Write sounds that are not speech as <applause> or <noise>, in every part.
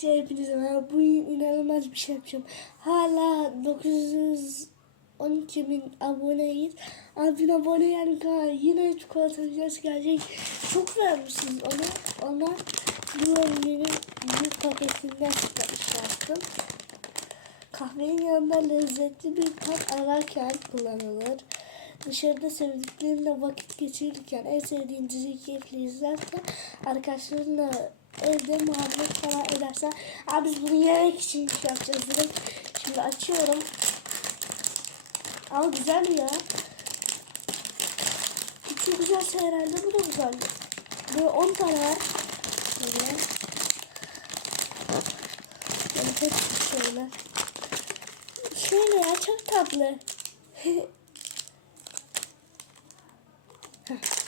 Şey hepinize merhaba. Bugün inanılmaz bir şey yapacağım. Hala 912 bin aboneyiz. Abi abone yani kanka yine çikolata videosu gelecek. Çok vermişsiniz ona. Ona bu benim bir paketinden sipariş. Kahvenin yanında lezzetli bir tat ararken kullanılır. Dışarıda sevdiklerinle vakit geçirirken, en sevdiğin diziyi keyifle izlerken, arkadaşlarınla evde muhabbet falan edersen, abi biz bunu yemek için şey yapacağız direkt. Şimdi açıyorum. Ama güzel ya. İki güzelse herhalde bu da güzel. Böyle 10 tane var. Böyle. Böyle hep şöyle. Şöyle ya çok tatlı. <laughs>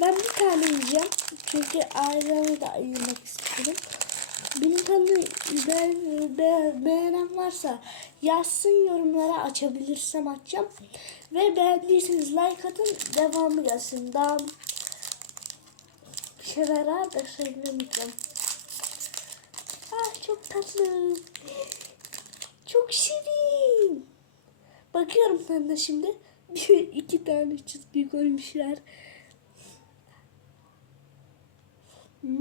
ben bir tane yiyeceğim. Çünkü ailemi de ayırmak istedim. Benim kanalı be, be, beğenen varsa yazsın yorumlara açabilirsem açacağım. Ve beğendiyseniz like atın devamı gelsin. Daha bir şeyler da söylemeyeceğim. Ah çok tatlı. Çok şirin. Bakıyorum ben de şimdi. <laughs> İki tane çizgi koymuşlar. Buna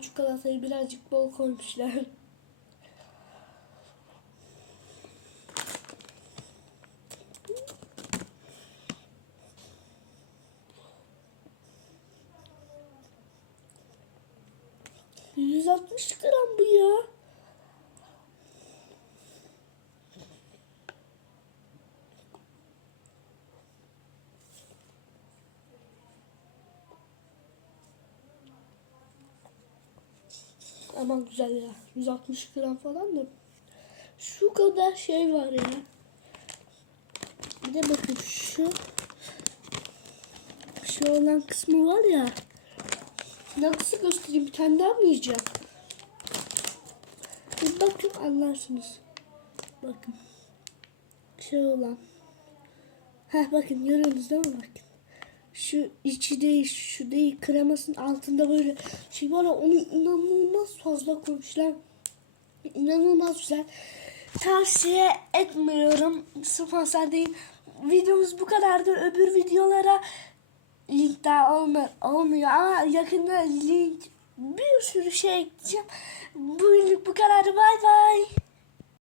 çikolatayı birazcık bol koymuşlar. Yüz altmış gram bu ya. Aman güzel ya. 160 gram falan da. Şu kadar şey var ya. Bir de bakın şu şu olan kısmı var ya. Nasıl göstereyim? Bir tane daha mı yiyeceğim? Bir bakın anlarsınız. Bakın. Şey olan. Heh bakın görüyorsunuz değil? Bakın. Şu içi değil, şu değil. Kremasının altında böyle şey var ya onu inanılmaz fazla koymuşlar. İnanılmaz güzel. Tavsiye etmiyorum. Sponsor değil. Videomuz bu kadardı. Öbür videolara link daha olma, olmuyor ama yakında link bir sürü şey ekleyeceğim. Bugünlük bu kadar. Bay bay.